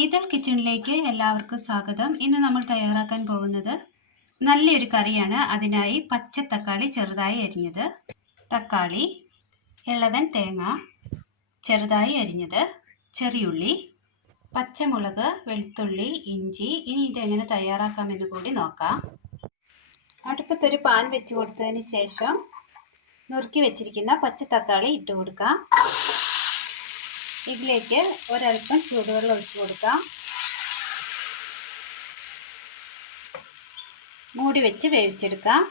Ethyl കിച്ചണിലേക്ക് എല്ലാവർക്കും സ്വാഗതം. ഇന്ന് നമ്മൾ തയ്യാറാക്കാൻ പോകുന്നത് നല്ലൊരു കറിയാണ്. അതിനായി പച്ച തക്കാളി ചെറുതായി അരിഞ്ഞത്, തക്കാളി, ഇളവൻ തേങ്ങ ചെറുതായി അരിഞ്ഞത്, ചെറിയുള്ളി, പച്ചമുളക്, വെളുത്തുള്ളി, ഇഞ്ചി. ഇനി ഇതെങ്ങനെ തയ്യാറാക്കാമെന്ന് കൂടി നോക്കാം. അടുപ്പത്തൊരു പാൻ വെച്ച് കൊടുത്തതിന് ശേഷം നുറുക്കി വെച്ചിരിക്കുന്ന പച്ച തക്കാളി ഇട്ട് കൊടുക്കാം. ഇതിലേക്ക് ഒരൽപ്പം ചൂടുവെള്ളം ഒഴിച്ചു കൊടുക്കാം. മൂടി വെച്ച് വേവിച്ചെടുക്കാം.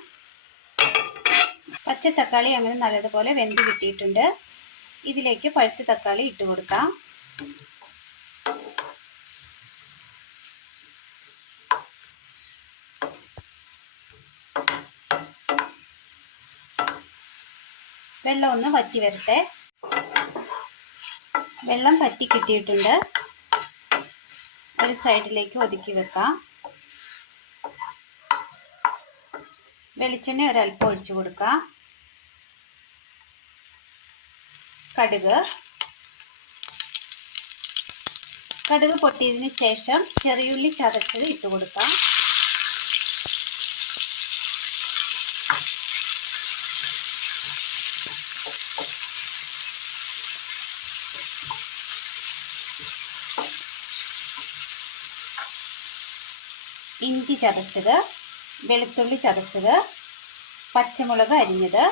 പച്ച തക്കാളി അങ്ങനെ നല്ലതുപോലെ വെന്ത് കിട്ടിയിട്ടുണ്ട്. ഇതിലേക്ക് പഴുത്ത തക്കാളി ഇട്ട് കൊടുക്കാം. വെള്ളം ഒന്ന് വറ്റി വരട്ടെ. വെള്ളം പറ്റി കിട്ടിയിട്ടുണ്ട്. ഒരു സൈഡിലേക്ക് ഒതുക്കി വെക്കാം. വെളിച്ചെണ്ണ ഒരൽപ്പം ഒഴിച്ചു കൊടുക്കാം. കടുക് പൊട്ടിയതിന് ശേഷം ചെറിയുള്ളി ചതച്ചത് ഇട്ട് കൊടുക്കാം. ഇഞ്ചി ചതച്ചത്, വെളുത്തുള്ളി ചതച്ചത്, പച്ചമുളക് അരിഞ്ഞത്,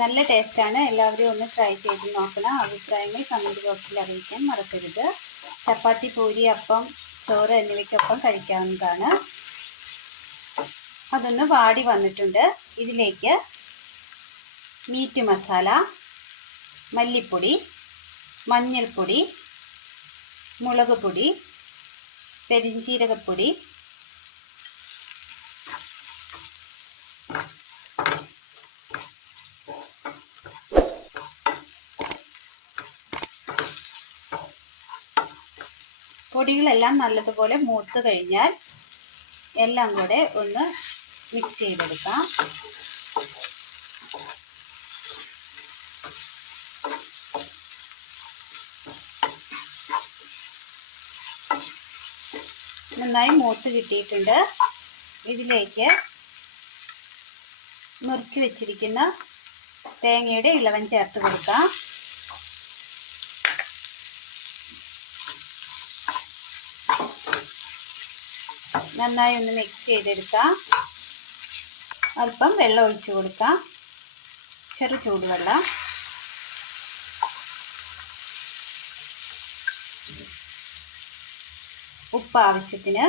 നല്ല ടേസ്റ്റാണ്. എല്ലാവരും ഒന്ന് ട്രൈ ചെയ്ത് നോക്കണം. അഭിപ്രായങ്ങൾ കമൻറ്റ് ബോക്സിൽ അറിയിക്കാൻ മറക്കരുത്. ചപ്പാത്തി, പൂരി, അപ്പം, ചോറ് എന്നിവയ്ക്കൊപ്പം കഴിക്കാവുന്നതാണ്. അതൊന്ന് വാടി വന്നിട്ടുണ്ട്. ഇതിലേക്ക് മീറ്റ് മസാല, മല്ലിപ്പൊടി, മഞ്ഞൾപ്പൊടി, മുളക് പൊടി, പെരിഞ്ജീരകപ്പൊടി, പൊടികളെല്ലാം നല്ലതുപോലെ മൂത്ത് കഴിഞ്ഞാൽ എല്ലാം കൂടെ ഒന്ന് മിക്സ് ചെയ്തെടുക്കാം. നന്നായി മൂത്ത് കിട്ടിയിട്ടുണ്ട്. ഇതിലേക്ക് നുറുക്കി വെച്ചിരിക്കുന്ന തേങ്ങയുടെ ഇളവൻ ചേർത്ത് കൊടുക്കാം. നന്നായി ഒന്ന് മിക്സ് ചെയ്തെടുക്കാം. അല്പം വെള്ളം ഒഴിച്ചു കൊടുക്കാം. ചെറു ചൂടുവെള്ളം. ഉപ്പ് ആവശ്യത്തിന്.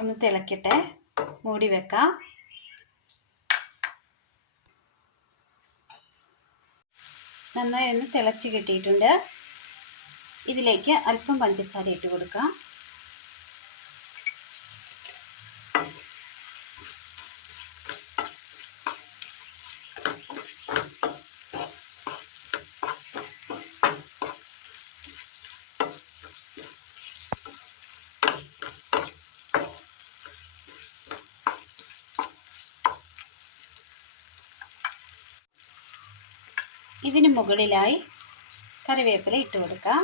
ഒന്ന് തിളക്കട്ടെ. മൂടി വെക്കാം. നന്നായി ഒന്ന് തിളച്ച് കിട്ടിയിട്ടുണ്ട്. ഇതിലേക്ക് അല്പം പഞ്ചസാര ഇട്ട് കൊടുക്കാം. ഇതിന് മുകളിലായി കറിവേപ്പില ഇട്ട് കൊടുക്കാം.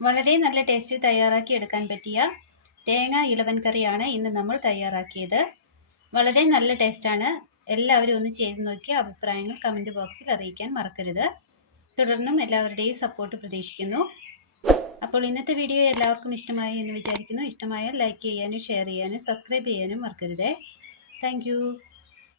വളരെ നല്ല ടേസ്റ്റിൽ തയ്യാറാക്കി എടുക്കാൻ പറ്റിയ തേങ്ങ ഇളവൻ കറിയാണ് ഇന്ന് നമ്മൾ തയ്യാറാക്കിയത്. വളരെ നല്ല ടേസ്റ്റാണ്. എല്ലാവരും ഒന്ന് ചെയ്ത് നോക്കി അഭിപ്രായങ്ങൾ കമൻറ്റ് ബോക്സിൽ അറിയിക്കാൻ മറക്കരുത്. തുടർന്നും എല്ലാവരുടെയും സപ്പോർട്ട് പ്രതീക്ഷിക്കുന്നു. അപ്പോൾ ഇന്നത്തെ വീഡിയോ എല്ലാവർക്കും ഇഷ്ടമായി എന്ന് വിചാരിക്കുന്നു. ഇഷ്ടമായാൽ ലൈക്ക് ചെയ്യാനും ഷെയർ ചെയ്യാനും സബ്സ്ക്രൈബ് ചെയ്യാനും മറക്കരുത്. Thank you.